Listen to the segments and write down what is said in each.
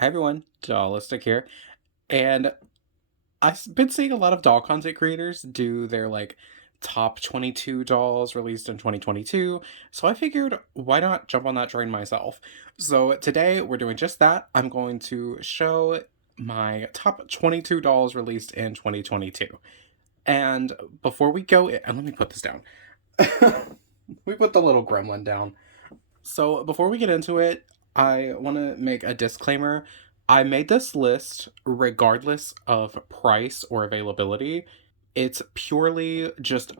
Hi everyone, Dollistic here, and I've been seeing a lot of doll content creators do their top 22 dolls released in 2022, so I figured why not jump on that train myself. So today we're doing just that. I'm going to show my top 22 dolls released in 2022. And before we go, and let me put this down. We put the little gremlin down. So before we get into it, I want to make a disclaimer. I made this list regardless of price or availability. It's purely just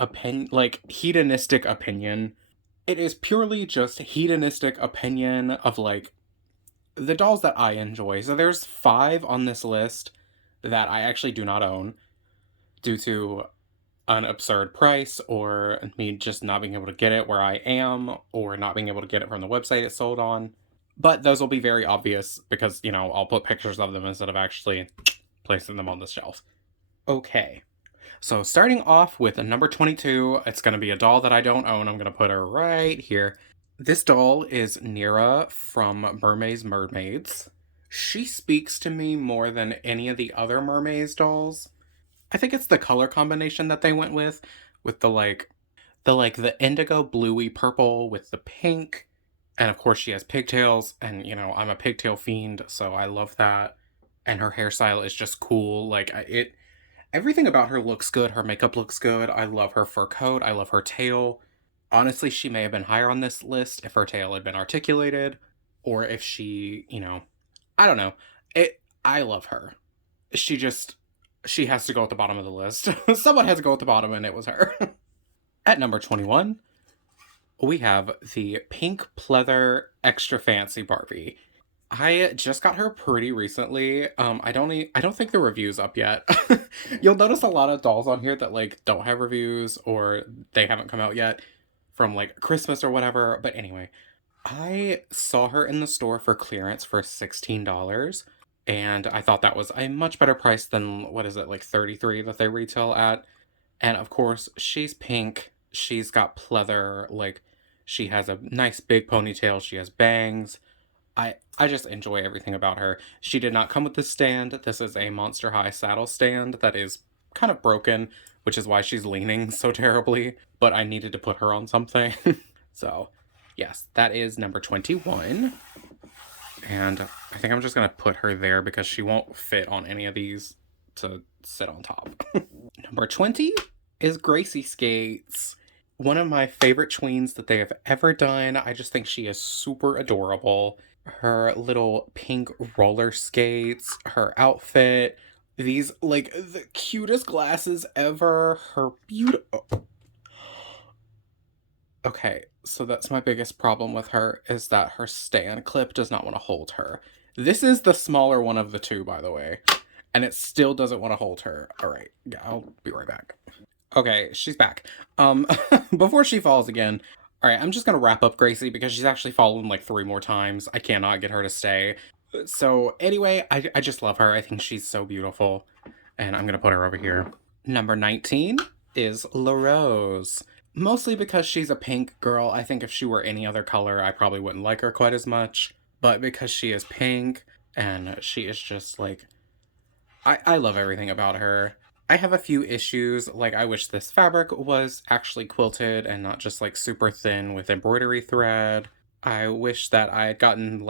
hedonistic opinion. It is purely just hedonistic opinion of the dolls that I enjoy. So there's 5 on this list that I actually do not own due to an absurd price or me just not being able to get it where I am or not being able to get it from the website it's sold on. But those will be very obvious because, I'll put pictures of them instead of actually placing them on the shelf. Okay. So starting off with a number 22, it's going to be a doll that I don't own. I'm going to put her right here. This doll is Nira from Mermaids. She speaks to me more than any of the other Mermaids dolls. I think it's the color combination that they went with the indigo bluey purple with the pink, and of course she has pigtails, and I'm a pigtail fiend, so I love that. And her hairstyle is just cool. Everything about her looks good. Her makeup looks good. I love her fur coat. I love her tail. Honestly, she may have been higher on this list if her tail had been articulated, or if she, I don't know. I love her. She just she has to go at the bottom of the list. Someone has to go at the bottom, and it was her. At number 21, we have the pink pleather extra fancy Barbie. I just got her pretty recently. I don't think the review's up yet. You'll notice a lot of dolls on here that don't have reviews or they haven't come out yet from Christmas or whatever. But anyway, I saw her in the store for clearance for $16. And I thought that was a much better price than, what is it, 33 that they retail at. And of course, she's pink. She's got pleather. She has a nice big ponytail. She has bangs. I just enjoy everything about her. She did not come with this stand. This is a Monster High saddle stand that is kind of broken, which is why she's leaning so terribly. But I needed to put her on something. So, yes, that is number 21. And I think I'm just going to put her there because she won't fit on any of these to sit on top. Number 20 is Gracie Skates. One of my favorite tweens that they have ever done. I just think she is super adorable. Her little pink roller skates, her outfit, these, the cutest glasses ever. Her beautiful... Okay, so that's my biggest problem with her, is that her stand clip does not want to hold her. This is the smaller one of the two, by the way, and it still doesn't want to hold her. All right, yeah, I'll be right back. Okay, she's back. Before she falls again, all right, I'm just gonna wrap up Gracie because she's actually fallen 3 more times. I cannot get her to stay. So anyway, I just love her. I think she's so beautiful, and I'm gonna put her over here. Number 19 is La Rose. Mostly because she's a pink girl. I think if she were any other color, I probably wouldn't like her quite as much. But because she is pink, and she is just I love everything about her. I have a few issues. I wish this fabric was actually quilted and not just super thin with embroidery thread. I wish that I had gotten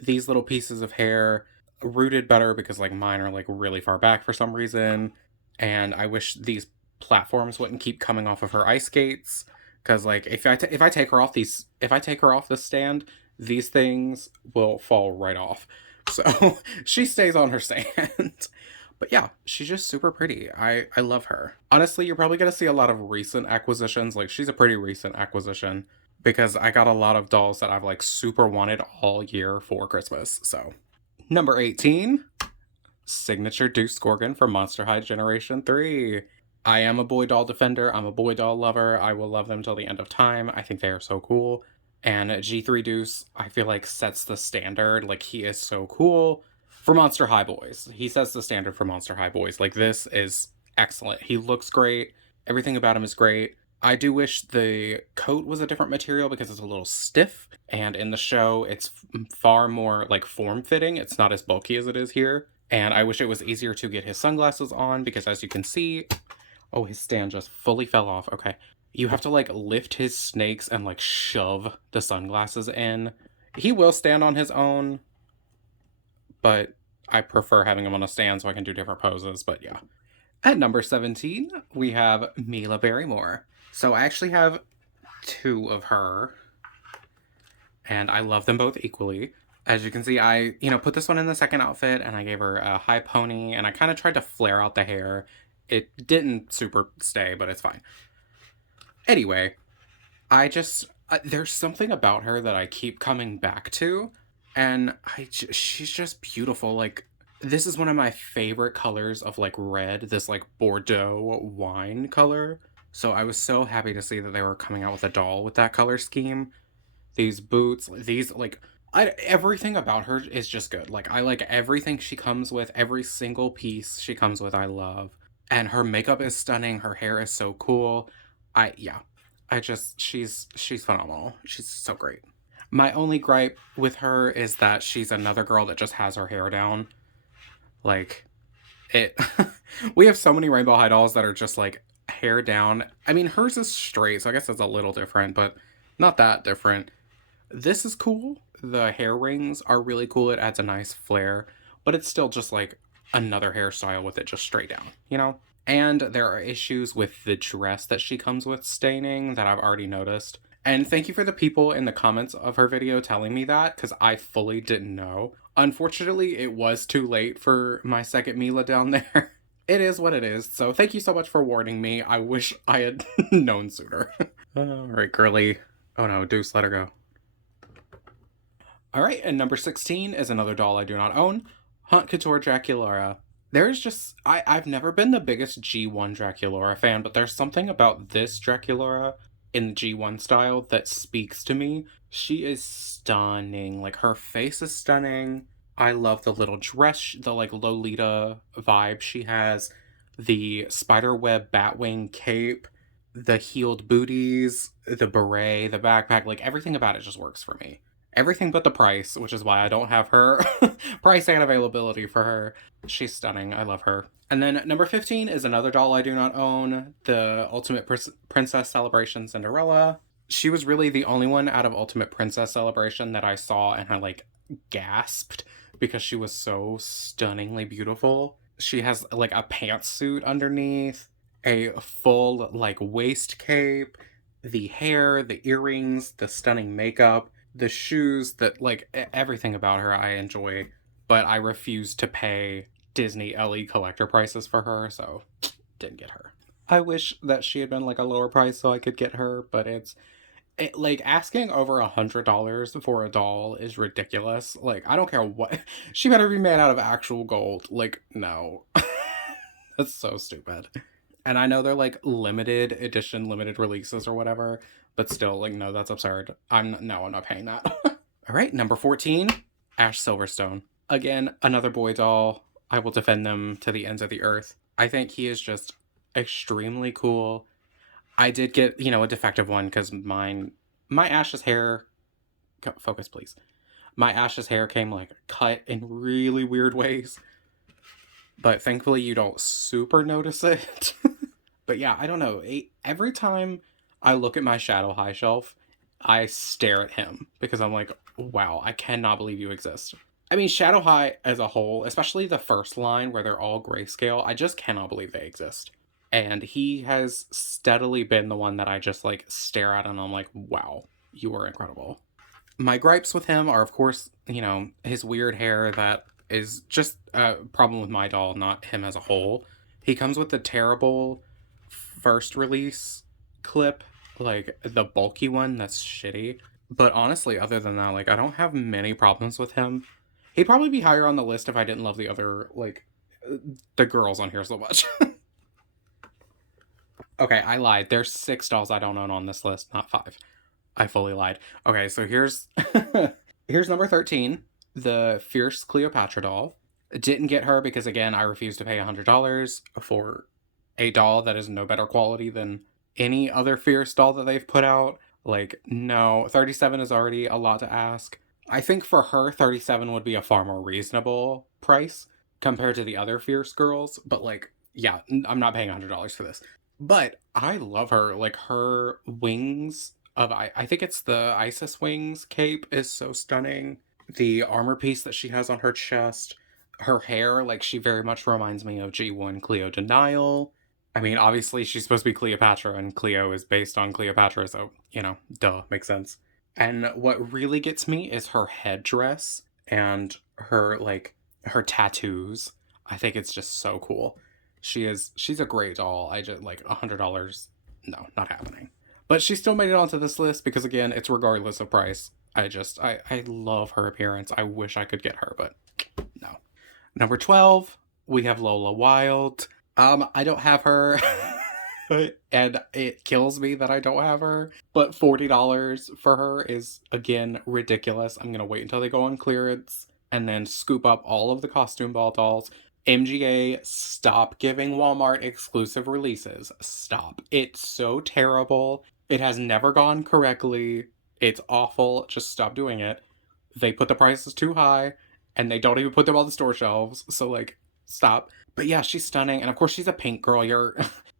these little pieces of hair rooted better because mine are really far back for some reason. And I wish these platforms wouldn't keep coming off of her ice skates, because if I take her off the stand, these things will fall right off. So she stays on her stand. But yeah, she's just super pretty. I love her. Honestly, you're probably gonna see a lot of recent acquisitions. She's a pretty recent acquisition because I got a lot of dolls that I've super wanted all year for Christmas. So number 18, Signature Deuce Gorgon from Monster High Generation 3. I am a boy doll defender. I'm a boy doll lover. I will love them till the end of time. I think they are so cool. And G3 Deuce, I feel sets the standard. He is so cool for Monster High boys. He sets the standard for Monster High boys. This is excellent. He looks great. Everything about him is great. I do wish the coat was a different material because it's a little stiff, and in the show, it's far more like form fitting. It's not as bulky as it is here. And I wish it was easier to get his sunglasses on because, as you can see, oh, his stand just fully fell off. Okay. You have to like lift his snakes and like shove the sunglasses in. He will stand on his own, but I prefer having him on a stand so I can do different poses. But yeah. At number 17, we have Mila Barrymore. So I actually have two of her, and I love them both equally. As you can see, I, put this one in the second outfit, and I gave her a high pony, and I kind of tried to flare out the hair. It didn't super stay, but it's fine. Anyway, there's something about her that I keep coming back to, and she's just beautiful. Like, this is one of my favorite colors of like red, this like Bordeaux wine color. So I was so happy to see that they were coming out with a doll with that color scheme. These boots, these like everything about her is just good. Like I like everything she comes with, every single piece she comes with, I love. And her makeup is stunning, her hair is so cool. Yeah. She's phenomenal. She's so great. My only gripe with her is that she's another girl that just has her hair down. Like it we have so many Rainbow High dolls that are just like hair down. I mean, hers is straight, so I guess it's a little different, but not that different. This is cool. The hair rings are really cool. It adds a nice flair, but it's still just like another hairstyle with it just straight down, you know? And there are issues with the dress that she comes with staining that I've already noticed. And thank you for the people in the comments of her video telling me that, because I fully didn't know. Unfortunately, it was too late for my second Mila down there. It is what it is, so thank you so much for warning me. I wish I had known sooner. Alright, girly. Oh no, Deuce, let her go. Alright, and number 16 is another doll I do not own, Hunt Couture Draculaura. There's just, I've never been the biggest G1 Draculaura fan, but there's something about this Draculaura in the G1 style that speaks to me. She is stunning. Like, her face is stunning. I love the little dress, the like Lolita vibe she has, the spiderweb batwing cape, the heeled booties, the beret, the backpack, like everything about it just works for me. Everything but the price, which is why I don't have her price and availability for her. She's stunning. I love her. And then number 15 is another doll I do not own, the Ultimate Princess Celebration Cinderella. She was really the only one out of Ultimate Princess Celebration that I saw and I like gasped because she was so stunningly beautiful. She has like a pantsuit underneath, a full like waist cape, the hair, the earrings, the stunning makeup, the shoes, that like everything about her I enjoy, but I refuse to pay Disney LE collector prices for her, so didn't get her. I wish that she had been like a lower price so I could get her, but like asking over $100 for a doll is ridiculous. Like, I don't care what. She better be made out of actual gold. Like, no. That's so stupid. And I know they're like limited edition, limited releases or whatever, but still, like, no, that's absurd. I'm not paying that. All right, number 14, Ash Silverstone. Again, another boy doll. I will defend them to the ends of the earth. I think he is just extremely cool. I did get, a defective one because my Ash's hair, focus please. My Ash's hair came like cut in really weird ways, but thankfully you don't super notice it. But yeah, I don't know. Every time I look at my Shadow High shelf, I stare at him because I'm like, wow, I cannot believe you exist. I mean, Shadow High as a whole, especially the first line where they're all grayscale, I just cannot believe they exist. And he has steadily been the one that I just like stare at and I'm like, wow, you are incredible. My gripes with him are, of course, his weird hair that is just a problem with my doll, not him as a whole. He comes with the terrible first release clip, like the bulky one that's shitty. But honestly, other than that, like I don't have many problems with him. He'd probably be higher on the list if I didn't love the other, like, the girls on here so much. Okay, I lied. There's 6 dolls I don't own on this list, not 5. I fully lied. Okay, so here's here's number 13, the Fierce Cleopatra doll. Didn't get her because, again, I refused to pay $100 for a doll that is no better quality than any other Fierce doll that they've put out. Like, no, 37 is already a lot to ask. I think for her, 37 would be a far more reasonable price compared to the other Fierce girls. But, like, yeah, I'm not paying $100 for this. But I love her. Like, her wings of, I think it's the Isis wings cape is so stunning. The armor piece that she has on her chest, her hair, like, she very much reminds me of G1 Cleo Denial. I mean, obviously she's supposed to be Cleopatra, and Cleo is based on Cleopatra, so, duh, makes sense. And what really gets me is her headdress and her tattoos. I think it's just so cool. She's a great doll. I just, like, $100, no, not happening. But she still made it onto this list because, again, it's regardless of price. I love her appearance. I wish I could get her, but no. Number 12, we have Lola Wild. I don't have her. And it kills me that I don't have her. But $40 for her is, again, ridiculous. I'm gonna wait until they go on clearance and then scoop up all of the costume ball dolls. MGA, stop giving Walmart exclusive releases. Stop. It's so terrible. It has never gone correctly. It's awful. Just stop doing it. They put the prices too high and they don't even put them on the store shelves. So, like, stop. But yeah, she's stunning. And of course, she's a pink girl.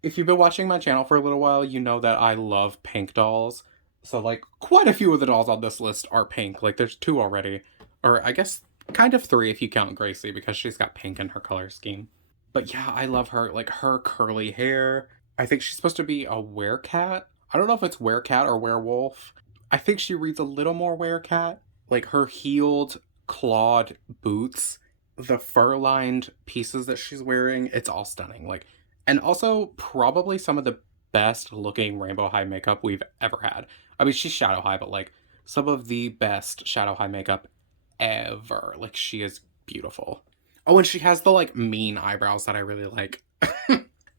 If you've been watching my channel for a little while, you know that I love pink dolls. So, like, quite a few of the dolls on this list are pink. Like, there's 2 already. Or I guess kind of 3 if you count Gracie, because she's got pink in her color scheme. But yeah, I love her. Like, her curly hair. I think she's supposed to be a werecat. I don't know if it's werecat or werewolf. I think she reads a little more werecat. Like, her heeled, clawed boots, the fur-lined pieces that she's wearing, it's all stunning. Like, and also probably some of the best looking Rainbow High makeup we've ever had. I mean, she's Shadow High, but, like, some of the best Shadow High makeup ever. Like, she is beautiful. Oh, and she has the, like, mean eyebrows that I really like.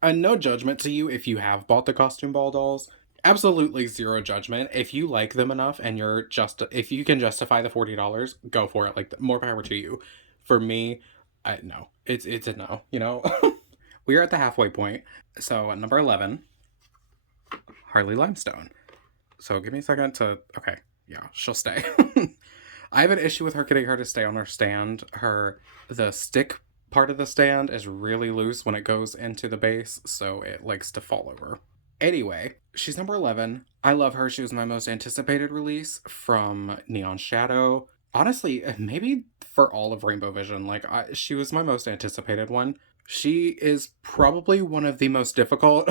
And no judgment to you if you have bought the costume ball dolls. Absolutely zero judgment. If you like them enough and if you can justify the $40, go for it. Like, more power to you. For me, no. It's a no, We are at the halfway point. So, at number 11, Harley Limestone. So, give me a second to... Okay, yeah, she'll stay. I have an issue with her getting her to stay on her stand. The stick part of the stand is really loose when it goes into the base, so it likes to fall over. Anyway, she's number 11. I love her. She was my most anticipated release from Neon Shadow. Honestly, maybe for all of Rainbow Vision. Like, she was my most anticipated one. She is probably one of the most difficult,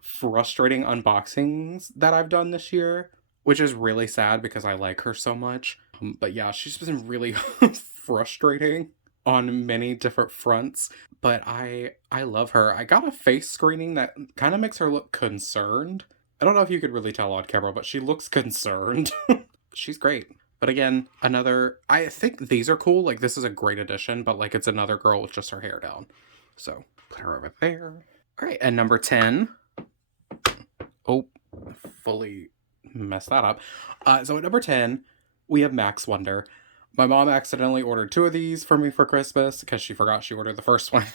frustrating unboxings that I've done this year, which is really sad because I like her so much. But yeah, she's been really frustrating on many different fronts, but I love her. I got a face screening that kind of makes her look concerned. I don't know if you could really tell on camera, but she looks concerned. She's great. But again, I think these are cool. Like, this is a great addition, but, like, it's another girl with just her hair down. So, put her over there. All right, and number 10. Oh, fully messed that up. So at number 10, we have Max Wonder. My mom accidentally ordered 2 of these for me for Christmas because she forgot she ordered the first one.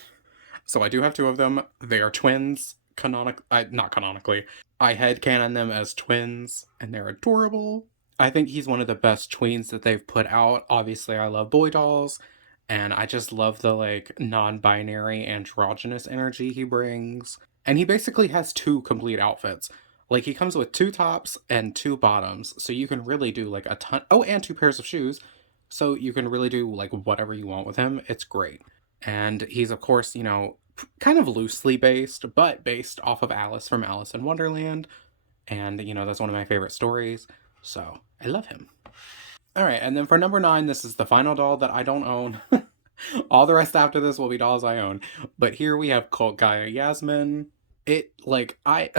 So I do have 2 of them. They are twins. Not canonically. I headcanon them as twins, and they're adorable. I think he's one of the best tweens that they've put out. Obviously, I love boy dolls, and I just love the, like, non-binary androgynous energy he brings. And he basically has 2 complete outfits. Like, he comes with 2 tops and 2 bottoms, so you can really do, like, a ton... Oh, and 2 pairs of shoes, so you can really do, like, whatever you want with him. It's great. And he's, of course, kind of loosely based, but based off of Alice from Alice in Wonderland. And, that's one of my favorite stories. So, I love him. All right, and then for number 9, this is the final doll that I don't own. All the rest after this will be dolls I own. But here we have Cult Gaia Yasmin. I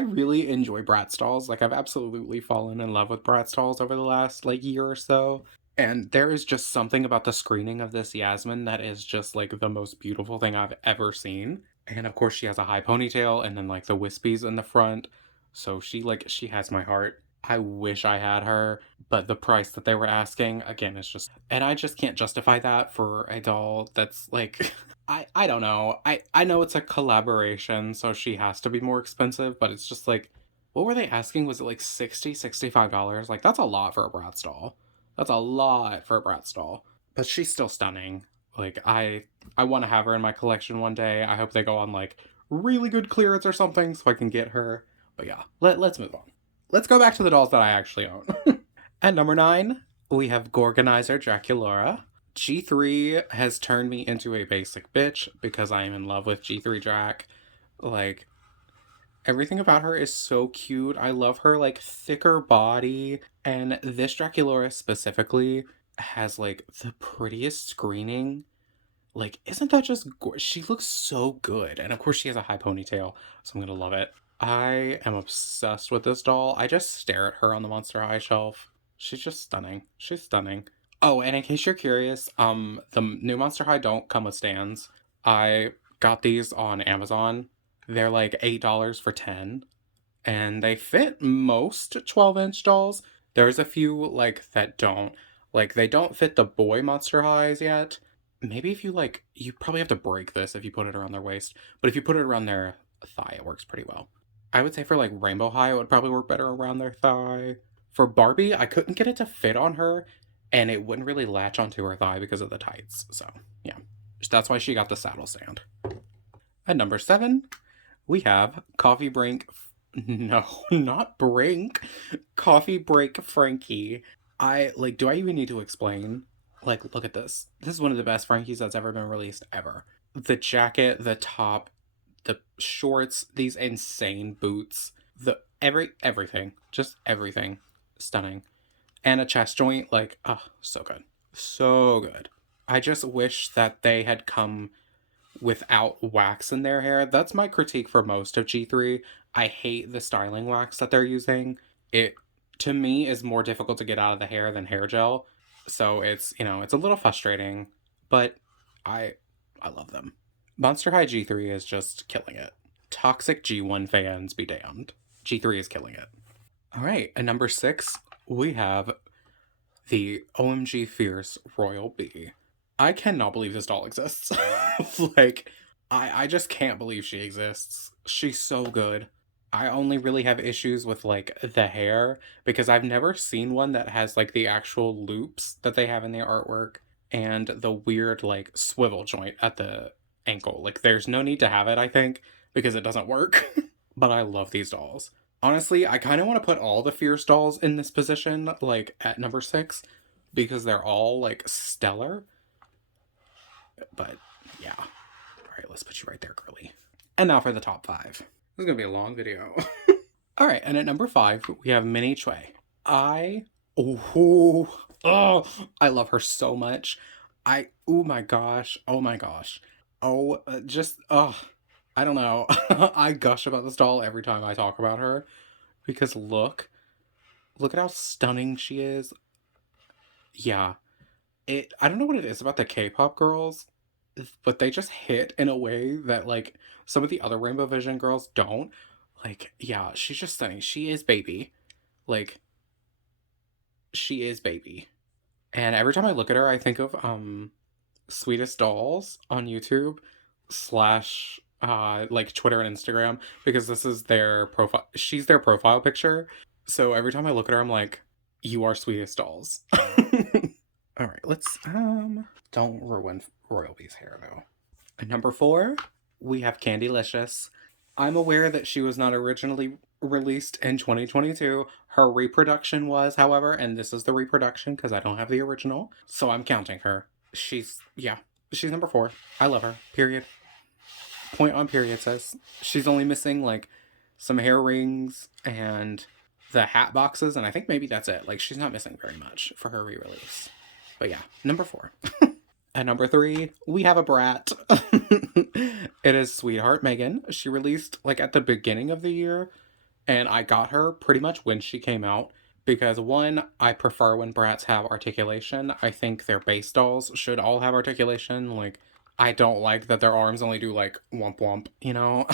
really enjoy Bratz dolls. Like, I've absolutely fallen in love with Bratz dolls over the last, like, year or so. And there is just something about the screening of this Yasmin that is just, like, the most beautiful thing I've ever seen. And, of course, she has a high ponytail and then, like, the wispies in the front. So she has my heart. I wish I had her, but the price that they were asking, again, is just... And I just can't justify that for a doll that's, like... I don't know. I know it's a collaboration, so she has to be more expensive, but it's just like, what were they asking? Was it like 65 dollars? Like, that's a lot for a Bratz doll. That's a lot for a Bratz doll. But she's still stunning. Like, I want to have her in my collection one day. I hope they go on like really good clearance or something so I can get her. But yeah, let's move on. Let's go back to the dolls that I actually own. At number 9, we have Gorganizer Draculaura. G3 has turned me into a basic bitch because I am in love with G3 Drac. Like, everything about her is so cute. I love her, like, thicker body. And this Draculaura specifically has, like, the prettiest screening. Like, isn't that just gorgeous? She looks so good. And of course, she has a high ponytail, so I'm gonna love it. I am obsessed with this doll. I just stare at her on the Monster High shelf. She's just stunning. She's stunning. Oh, and in case you're curious, the new Monster High don't come with stands. I got these on Amazon. They're like $8 for 10, and they fit most 12-inch dolls. There's a few like that don't. Like they don't fit the boy Monster Highs yet. Maybe if you like, you probably have to break this if you put it around their waist, but if you put it around their thigh, it works pretty well. I would say for like Rainbow High, it would probably work better around their thigh. For Barbie, I couldn't get it to fit on her, and it wouldn't really latch onto her thigh because of the tights. So, yeah. That's why she got the saddle stand. At number 7, we have Coffee Brink. No, not Brink. Coffee Break Frankie. Do I even need to explain? Like, look at this. This is one of the best Frankies that's ever been released ever. The jacket, the top, the shorts, these insane boots, everything, just everything, stunning, and a chest joint, like, oh, so good, so good. I just wish that they had come without wax in their hair. That's my critique for most of G3. I hate the styling wax that they're using. It, to me, is more difficult to get out of the hair than hair gel, so it's a little frustrating, but I I love them. Monster High G3 is just killing it. Toxic G1 fans be damned. G3 is killing it. All right, at number 6, we have the OMG Fierce Royal Bee. I cannot believe this doll exists. Like, I just can't believe she exists. She's so good. I only really have issues with, like, the hair, because I've never seen one that has, like, the actual loops that they have in their artwork, and the weird, like, swivel joint at the ankle. Like, there's no need to have it, I think, because it doesn't work. But I love these dolls. Honestly, I kind of want to put all the Fierce dolls in this position, like, at number 6, because they're all, like, stellar. But, yeah. Alright, let's put you right there, girly. And now for the top 5. This is gonna be a long video. Alright, and at number 5, we have Minnie Chue. I love her so much. Oh my gosh. I don't know. I gush about this doll every time I talk about her. Because look at how stunning she is. Yeah. I don't know what it is about the K-pop girls, but they just hit in a way that, like, some of the other Rainbow Vision girls don't. Like, yeah, she's just stunning. She is baby. Like, she is baby. And every time I look at her, I think of, Sweetest Dolls on YouTube slash, like, Twitter and Instagram, because this is their profile. She's their profile picture. So every time I look at her, I'm like, you are Sweetest Dolls. All right, let's, don't ruin Royal Bee's hair, though. At number 4, we have Candylicious. I'm aware that she was not originally released in 2022. Her reproduction was, however, and this is the reproduction because I don't have the original, so I'm counting her. She's number 4. I love her, period. Point on period, sis. She's only missing, like, some hair rings and the hat boxes, and I think maybe that's it. Like, she's not missing very much for her re-release. But yeah, number 4. At number 3, we have a brat. It is Sweetheart Megan. She released, like, at the beginning of the year, and I got her pretty much when she came out, because, one, I prefer when brats have articulation. I think their base dolls should all have articulation. Like, I don't like that their arms only do, like, womp womp, you know?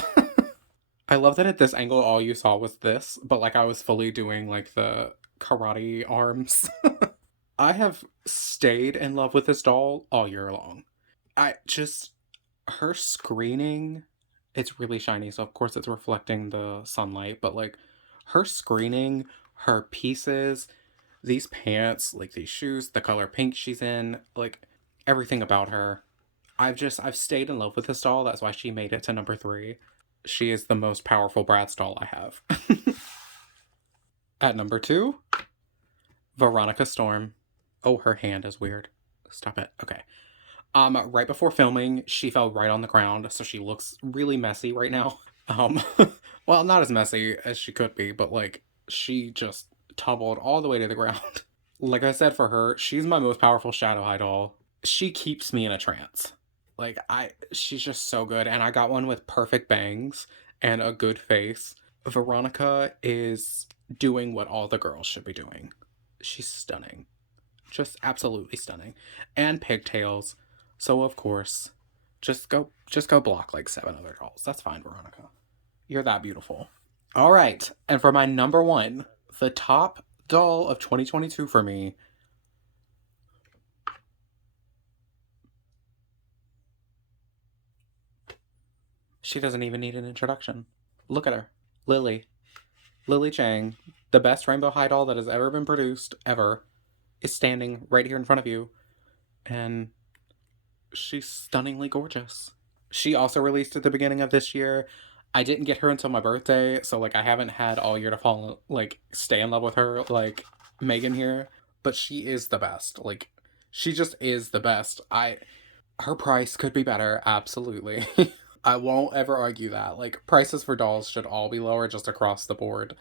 I love that at this angle all you saw was this, but, like, I was fully doing, like, the karate arms. I have stayed in love with this doll all year long. I just, Her screening, it's really shiny, so of course it's reflecting the sunlight, but like her screening, her pieces, these pants, like these shoes, the color pink she's in, like everything about her. I've stayed in love with this doll. That's why she made it to number 3. She is the most powerful Bratz doll I have. At number 2, Veronica Storm. Oh, her hand is weird. Stop it. Okay. Right before filming, she fell right on the ground, so she looks really messy right now. Um, well, not as messy as she could be, but like she just tumbled all the way to the ground. Like I said, for her, she's my most powerful shadow idol. She keeps me in a trance. She's just so good, and I got one with perfect bangs and a good face. Veronica is doing what all the girls should be doing. She's stunning, just absolutely stunning, and pigtails. So of course, just go block like 7 other dolls. That's fine, Veronica. You're that beautiful. All right, and for my number 1, the top doll of 2022 for me. She doesn't even need an introduction. Look at her. Lily. Lily Chang, the best rainbow high doll that has ever been produced, ever, is standing right here in front of you. And she's stunningly gorgeous. She also released at the beginning of this year. I didn't get her until my birthday, so like I haven't had all year to fall like stay in love with her like Megan here, but she is the best. Like she just is the best. I Her price could be better, absolutely. I won't ever argue that. Like prices for dolls should all be lower just across the board,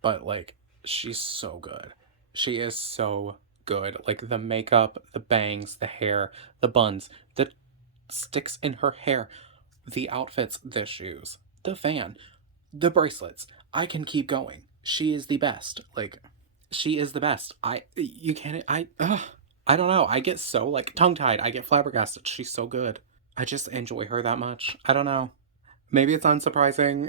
but like she's so good. She is so good. Like the makeup, the bangs, the hair, the buns, the sticks in her hair, the outfits, the shoes, the fan, the bracelets. I can keep going. She is the best. Like she is the best. You can't I don't know. I get so like tongue tied. I get flabbergasted. She's so good. I just enjoy her that much. I don't know. Maybe it's unsurprising.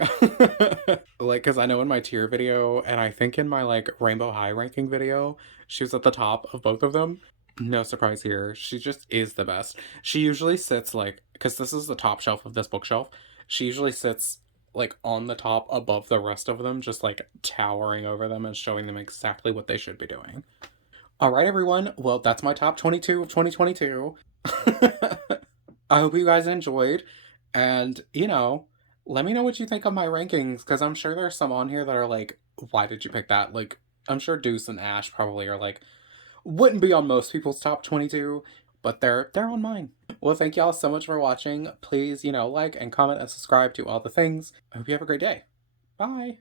Like, because I know in my tier video, and I think in my like Rainbow High ranking video, she was at the top of both of them. No surprise here. She just is the best. She usually sits like, because this is the top shelf of this bookshelf, she usually sits like on the top above the rest of them, just like towering over them and showing them exactly what they should be doing. All right, everyone. Well, that's my top 22 of 2022. I hope you guys enjoyed. And, let me know what you think of my rankings, because I'm sure there's some on here that are like, why did you pick that? Like, I'm sure Deuce and Ash probably are like, wouldn't be on most people's top 22, but they're on mine. Well, thank y'all so much for watching. Please, like and comment and subscribe to all the things. I hope you have a great day. Bye.